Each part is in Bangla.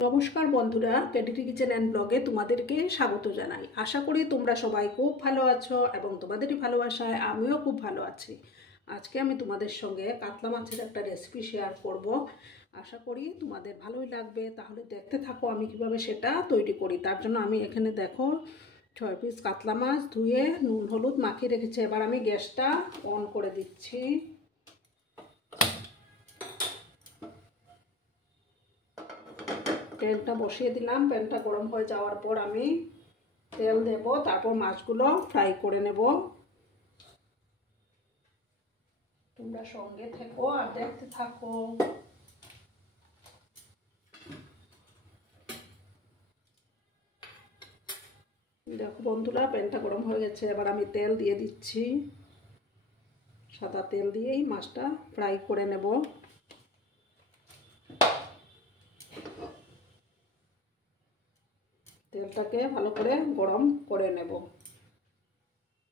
নমস্কার বন্ধুরা, ক্যাডিটি কিচেন অ্যান্ড ব্লগে তোমাদেরকে স্বাগত জানাই। আশা করি তোমরা সবাই খুব ভালো আছো এবং তোমাদেরই ভালোবাসায় আমিও খুব ভালো আছি। আজকে আমি তোমাদের সঙ্গে কাতলা মাছের একটা রেসিপি শেয়ার করব। আশা করি তোমাদের ভালোই লাগবে। তাহলে দেখতে থাকো আমি কিভাবে সেটা তৈরি করি। তার জন্য আমি এখানে দেখো 6 পিস কাতলা মাছ ধুয়ে নুন হলুদ মাখিয়ে রেখেছি। এবার আমি গ্যাসটা অন করে দিচ্ছি। প্যানটা বসিয়ে দিলাম। প্যানটা গরম হয়ে যাওয়ার পর আমি তেল দেব, তারপর মাছগুলো ফ্রাই করে নেব। তোমরা সঙ্গে থেকো আর দেখতে থাকো। দেখো বন্ধুরা, প্যানটা গরম হয়ে গেছে। এবার আমি তেল দিয়ে দিচ্ছি। সাদা তেল দিয়েই মাছটা ফ্রাই করে নেব। তেলটাকে ভালো করে গরম করে নেব।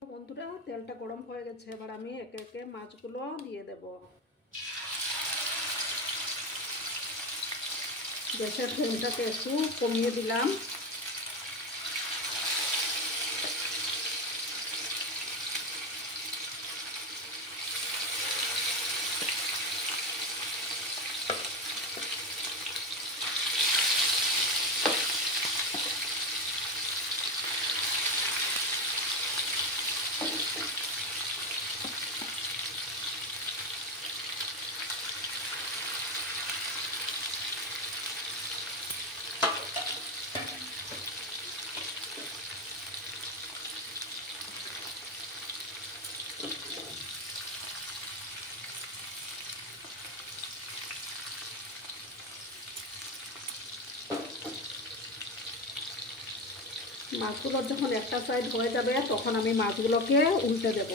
বন্ধুরা, তেলটা গরম হয়ে গেছে। এবার আমি একে একে মাছগুলো দিয়ে দেব। গ্যাসের ফ্লেমটাকে একটু কমিয়ে দিলাম। মাছগুলো যখন একটা সাইড হয়ে যাবে তখন আমি মাছগুলোকে উল্টে দেব।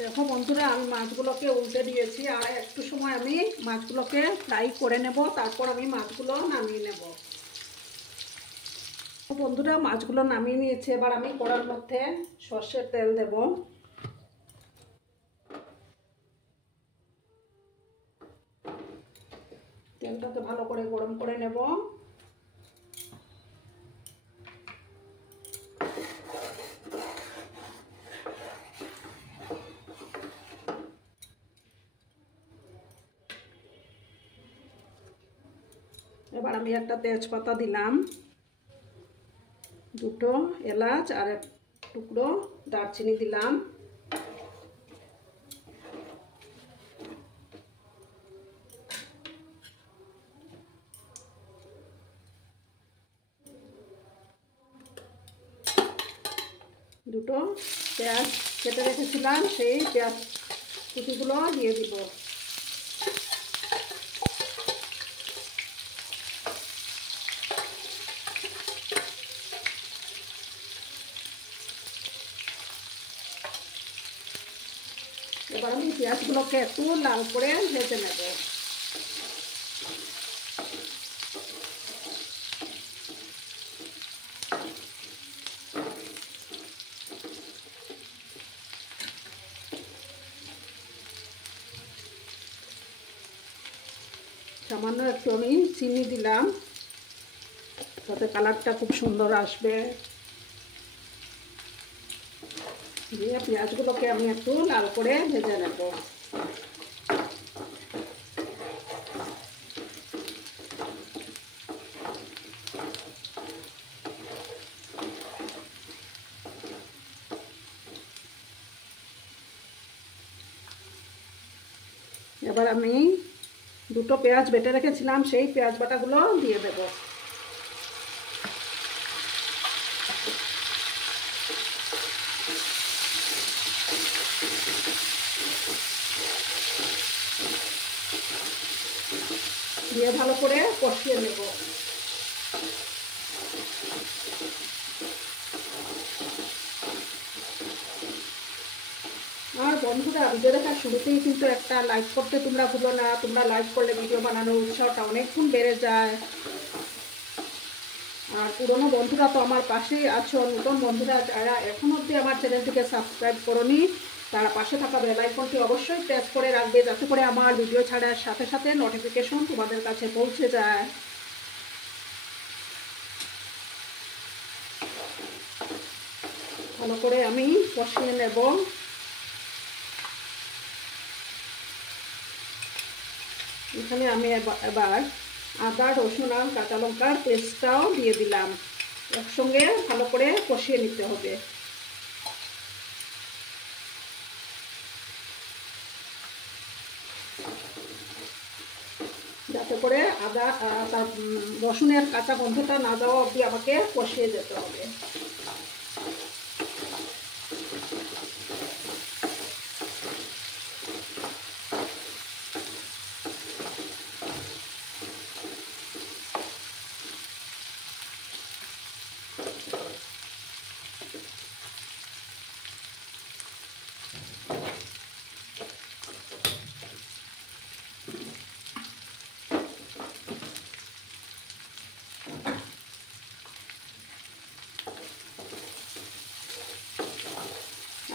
দেখো বন্ধুরা, আমি মাছগুলোকে উল্টে দিয়েছি। আর একটু সময় আমি মাছগুলোকে ফ্রাই করে নেব, তারপর আমি মাছগুলো নামিয়ে নেব। বন্ধুরা, মাছগুলো নামিয়ে নিয়েছি। এবার আমি কড়ার মধ্যে সর্ষের তেল দেব। তেলটাকে ভালো করে গরম করে নেব। এবার আমি একটা তেজপাতা দিলাম, দুটো এলাচ আর এক টুকরো দারচিনি দিলাম। দুটো পেঁয়াজ কেটে রেখেছিলাম, সেই পেঁয়াজ কুচিগুলো দিয়ে দিব। এবার আমি পেঁয়াজগুলোকে একটু লাল করে ভেজে নেব। সামান্য একটু আমি চিনি দিলাম, তাতে কালারটা খুব সুন্দর আসবে। দিয়ে পেঁয়াজগুলোকে আমি একটু লাল করে ভেজে নেব। এবার আমি দুটো পেঁয়াজ বেটে রেখেছিলাম, সেই পেঁয়াজ বাটাগুলো দিয়ে দেব। দিয়ে ভালো করে কষিয়ে নেব। আর বন্ধুরা, ভিডিও দেখার শুরুতেই কিন্তু একটা লাইক করতে তোমরা ভুলো না। তোমরা লাইক করলে ভিডিও বানানোর উৎসাহটা অনেক গুণ বেড়ে যায়। আর পুরনো বন্ধুরা তো আমার পাশেই আছো, নতুন বন্ধুরা যারা এখন অবধি আমার চ্যানেলটিকে সাবস্ক্রাইব করোনি তারা পাশে থাকা বেল আইকনটি অবশ্যই প্রেস করে রাখবে, যাতে করে আমার ভিডিও ছাড়ার সাথে সাথে নোটিফিকেশন তোমাদের কাছে পৌঁছে যায়। ভালো করে আমি কষিয়ে নেব। এখানে আমি এবার আদা, রসুন আর কাঁচা লঙ্কার পেস্টটাও দিয়ে দিলাম। একসঙ্গে ভালো করে কষিয়ে নিতে হবে। যাতে করে আদা তার রসুনের কাঁচা গন্ধটা না যাওয়া অবধি আমাকে কষিয়ে যেতে হবে।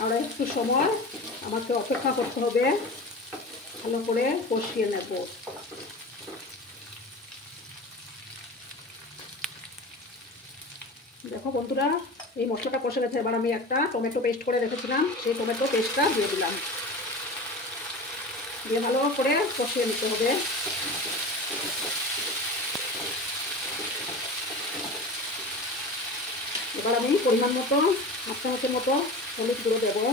আর একটু সময় আমাকে অপেক্ষা করতে হবে, ভালো করে কষিয়ে নেব। দেখো বন্ধুরা, এই মশলাটা কষে গেছে। এবার আমি একটা টমেটো পেস্ট করে রেখেছিলাম, সেই টমেটো পেস্টটা দিয়ে দিলাম। দিয়ে ভালো করে কষিয়ে নিতে হবে। এবার আমি পরিমাণ মতো 1 চামচের মতো হলুদ গুঁড়ো দেবো।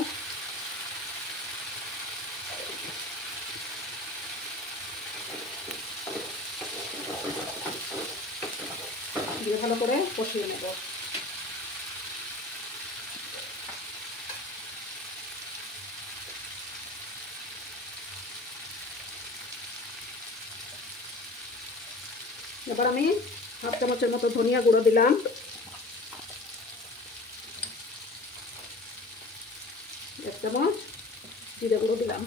দিয়ে ভালো করে কষিয়ে নেব। এবার আমি 1/2 চামচের মতো ধনিয়া গুঁড়ো দিলাম। 1 চামচ জিরে গুঁড়ো দিলাম।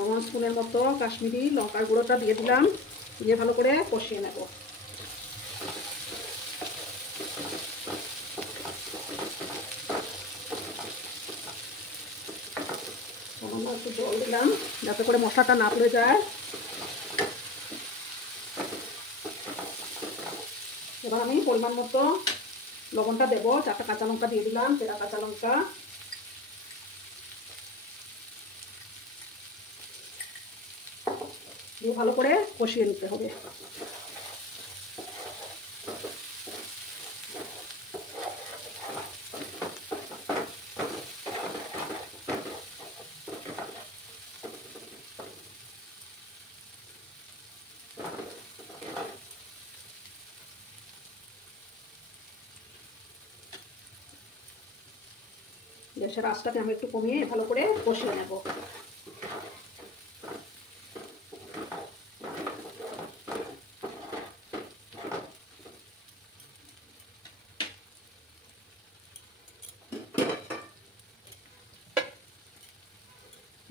1 স্পুনের মতো কাশ্মীরি লঙ্কার গুঁড়োটা দিয়ে দিলাম। দিয়ে ভালো করে কষিয়ে নেব। একটু জল দিলাম যাতে করে মশলাটা না পুড়ে যায়। এবার আমি পরিমাণ মতো লবণটা দেবো। 4টা কাঁচা লঙ্কা দিয়ে দিলাম, চেরা কাঁচা লঙ্কা। দিয়ে ভালো করে কষিয়ে নিতে হবে। গ্যাসের আঁচটাকে আমি একটু কমিয়ে ভালো করে কষিয়ে নেব।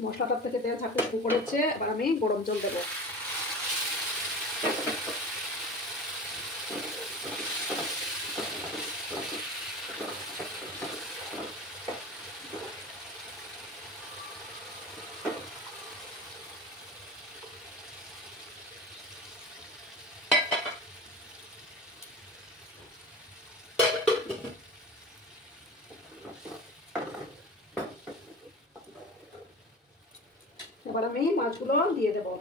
মশলাটার থেকে তেল থাকতে শুরু করেছে। এবার আমি গরম জল দেবো। এবার আমি মাছগুলো দিয়ে দেবো।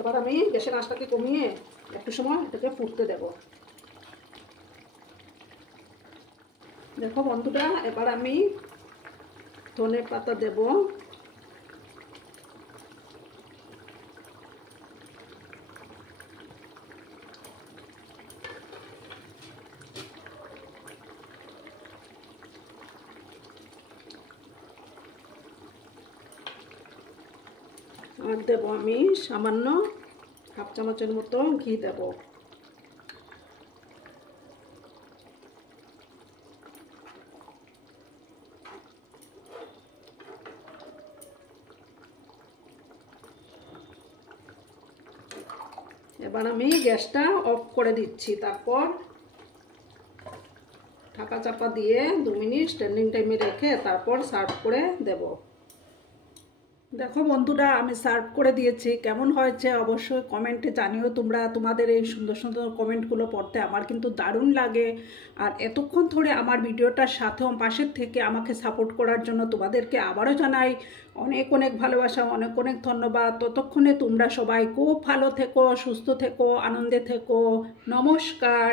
এবার আমি গ্যাসের আঁচটাকে কমিয়ে একটু সময় এটাকে ফুটতে দেব। দেখো বন্ধুরা, এবার আমি ধনে পাতা দেব। আর দেবো আমি সামান্য হাফ চামচের মতো ঘি দেব। এবার আমি গ্যাসটা অফ করে দিচ্ছি, তারপর ঢাকা চাপা দিয়ে 2 মিনিট স্ট্যান্ডিং টাইমে রেখে তারপর সার্ভ করে দেব। দেখো বন্ধুরা, আমি সার্ভ করে দিয়েছি। কেমন হয়েছে অবশ্যই কমেন্টে জানিও তোমরা। তোমাদের এই সুন্দর সুন্দর কমেন্টগুলো পড়তে আমার কিন্তু দারুণ লাগে। আর এতক্ষণ ধরে আমার ভিডিওটার সাথেও পাশের থেকে আমাকে সাপোর্ট করার জন্য তোমাদেরকে আবারও জানাই অনেক অনেক ভালোবাসা, অনেক অনেক ধন্যবাদ। ততক্ষণে তোমরা সবাই খুব ভালো থেকো, সুস্থ থেকো, আনন্দে থেকো। নমস্কার।